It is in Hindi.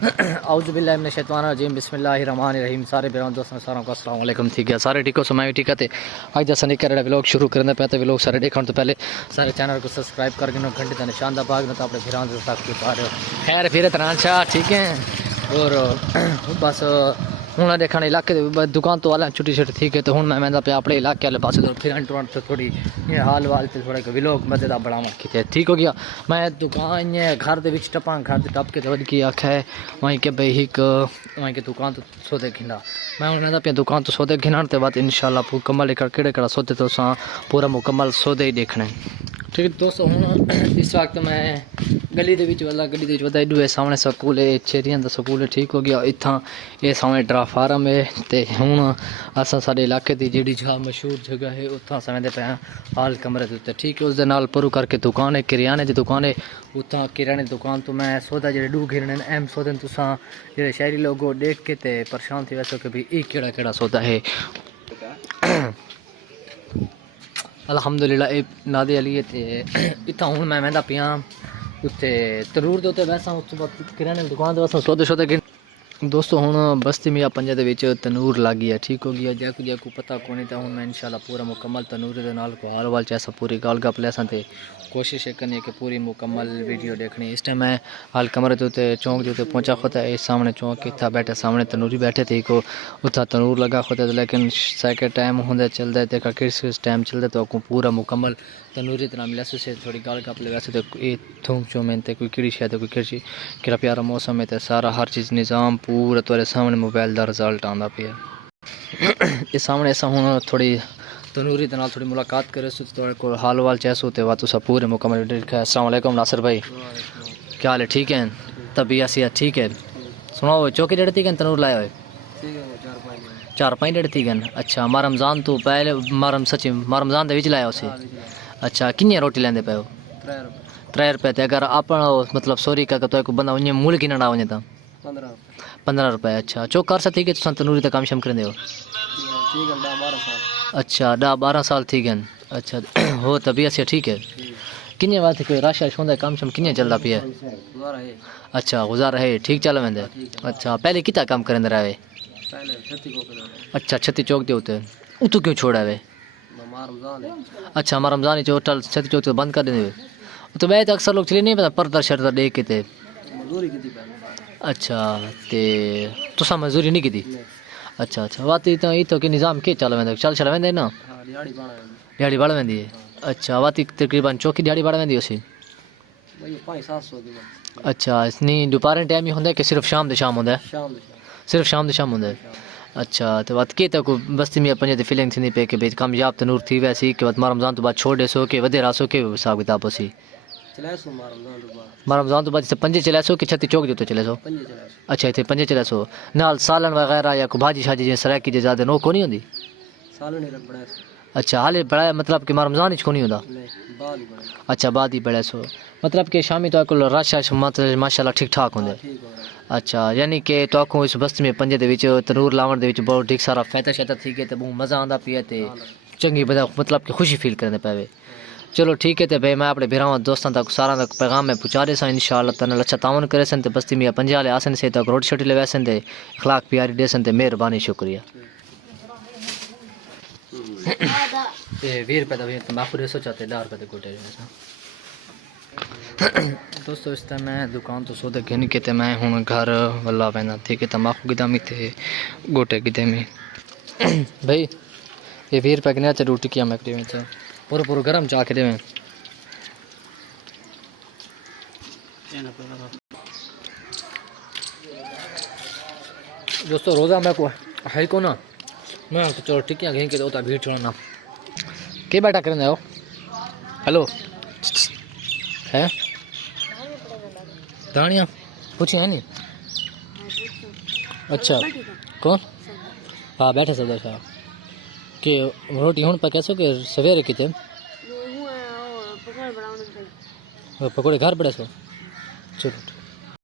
औज़ु बिल्लाहि मिनश शैतानिर रजीम बिस्मिल्लाहिर रहमानिर रहीम। सारे बेरान दोस्तों सारों को अस्सलाम वालेकुम। ठीक है सारे ठीक हो, सो मैं भी ठीक है। अज जैसा नहीं कर व्लॉग शुरू करने पे व्लॉग सारे देखने तो पहले सारे चैनल को सब्सक्राइब करके घंटे का निशान दबा के तो अपने फिर पा रहे हो। खैर फिर तरानशाह ठीक है। और बस हूँ देखने इलाके दुकान तो वाला छुट्टी छुट्टी ठीक है। तो हूँ मैं पे अपने इलाके वाले पास फिर तो थोड़ी हाल वाल से थोड़ा व्लॉग मजेदार बढ़ावा किते ठीक हो गया। मैं दुकान घर के टपा घर टप के तो की आख्या है वहीं के भाई एक वहीं के दुकान तो सौदे घिना मैं उन्होंने पे दुकान तो सौदे घिना के बाद इंशाल्लाह मुकम्मल केड़ा सौदे तो पूरा मुकम्मल सौदे ही देखना है। ठीक है दोस्तों हूँ इस वक्त मैं गली गली एडू सामने स्कूल है चेरियां का स्कूल है ठीक हो गया। इतना ये सामने ड्रा फार्म है तो हूँ अस साढ़े इलाके की जी जगह मशहूर जगह है उतना समझते पे हाल कमरे के उत्ते ठीक है। उस पुरु करके दुकान है किरियाने की दुकान है उतना किराने की दुकान तो मैं सौदा जो डू घिरने अहम सौदे तुसा जो शहरी लोग देख के ते परेशान थी वैसो कि भाई ये केड़ा सौदा है। अल्हम्दुलिल्लाह नादे अली इतना हूँ मैं वह पिया उत्ते तरूर के उत्ते वैसा उस किराने दुकान वैसा सौदे शौदे दोस्तों हूँ बस्ती मियाँ पंजे के तनूर लग गया ठीक हो गया। जैकू जैकू पता को नहीं तो हूँ मैं इंशाल्लाह पूरा मुकम्मल तनूर के नाल को हाल वाल चैसा पूरी गाल गप लेसा तो कोशिश करनी है कि पूरी मुकम्मल वीडियो देखनी। इस टाइम मैं हाल कमरे के उत्ते चौंक के उत्ते पहुँचा खुदा इस सामने चौंक इतना बैठे सामने तनूरी बैठे थे को उतना तनूर लगा खुदा लेकिन सेकंड टाइम होंगे चलता है किस टाइम चलता तो पूरा मुकम्मल तनूरी तरह मिला से थोड़ी गाल गप ले वैसे तो ये थूक चो में कोई किड़ी शायद कोई किड़ी कि प्यारा मौसम है तो सारा हर चीज़ निज़ाम पूरा तुम्हारे सामने मोबाइल का रिजल्ट आता पे इस सामने ऐसा हूँ थोड़ी तनूरी के थोड़ी मुलाकात करे थोड़े को हाल वाल चैसो तो वह तुसा पूरे मुकम्मल अस्सलाम वालेकुम नासिर भाई क्या हाल है ठीक है तबीयत सिहत ठीक है। सुनाओ चौकी डेढ़ थी तनूर लाए हुए 4-5 डेढ़ थी अच्छा माँ रमज़ान तो पहले माँ रमज़ान के लाया उसे अच्छा किन्नी रोटी लेंदे पे 3 रुपये तो अगर आप मतलब सॉरी का तो बंदा उन्हें मूल की ना वजे तो 15 रुपये अच्छा चो कर सा ठीक है तुम तनूरी तो काम शम करेंदे हो अच्छा 10-12 साल ठीक है अच्छा हो तबीयत से ठीक है किन्ने बात कोई राशा होंगे काम शम किन्ने चलता पिया अच्छा गुजारा है ठीक चल वेंदे अच्छा पहले कितना काम करेंदे रहे अच्छा 36 चौक के होते उतो क्यों छोड़ा वे अच्छा हमारा रमज़ान ही होटल 36 चौक तो बंद कर देंगे तो वह तो अक्सर लोग चले नहीं पता पर्दा शर्दा दे के थे अच्छा ते तुसा मजदूरी नहीं की थी अच्छा अच्छा बात ये तो कि निज़ाम के चल वेंदे चल वेंदे ना दिहाड़ी बढ़ वेंदी है अच्छा बात तकरीबन चौकी दिहाड़ी बढ़ वेंदी उसी अच्छा नहीं दोपहर टाइम ही होंगे कि सिर्फ शाम दे शाम होंगे सिर्फ शाम दे शाम होंगे अच्छा तो बात के तक बस्ती में पंजे ते फीलिंग थी पे कि भाई कामयाब तनूर थी वैसी कि बात रमज़ान तो बाद छोड़ दे सो के वधे रासो के हिसाब किताब उसी रमज़ान तो बाद से 5 चले सो कि 36 चौक जो चले सो अच्छा इतने 5 चले सो नाल सालन वगैरह या को भाजी शाजी जो सराकी जो ज़्यादा नो को नहीं होंगी अच्छा हाल बड़ा मतलब कि रमज़ान को नहीं होता अच्छा बाद ही बड़ा सो मतलब कि शामी तो रश मतलब माशाल्लाह ठीक ठाक होंगे अच्छा यानी कि तो इस बस्ती में पंजे तनूर लावन बहुत ठीक सारा फायदा शैदा थी गए तो बहुत मज़ा आता पिया तो चंगी बदा मतलब कि खुशी फील करने पे चलो ठीक है तो भाई मैं अपने बिराव दोस्तों तक सारा तक पैगाम में पहुँचा दे इंशाल्लाह तन अच्छा तावन करे सन तो बस्ती में पंजे वाले आसन से तक रोटी शोटी ले वैसन तो अखलाक प्यारी दे सन तो मेहरबानी शुक्रिया 20 रुपये का तम्बाकू दे सोचा 10 रुपये गोटे दोस्तों इस टाइम मैं दुकान तो सौदे घिन के ते मैं हूँ घर वाला पैना ठीक है तम्बाकू की दामी थे गोटे की दामी भाई ये 20 रुपये की नहीं रोटी किया मैं पूरा पूरा गर्म चाह के दे दोस्तों रोज़ा मैं को है को ना मैं चलो टिक्कियाँ घी के दो भीड़ छोड़ना के बैठा करें हो हेलो है दानिया पूछी है नहीं अच्छा कौन हाँ बैठे सब दर्शा कि रोटी हूँ पर कैसो कि सवेरे की थे पकौड़े घर बड़े सो चलो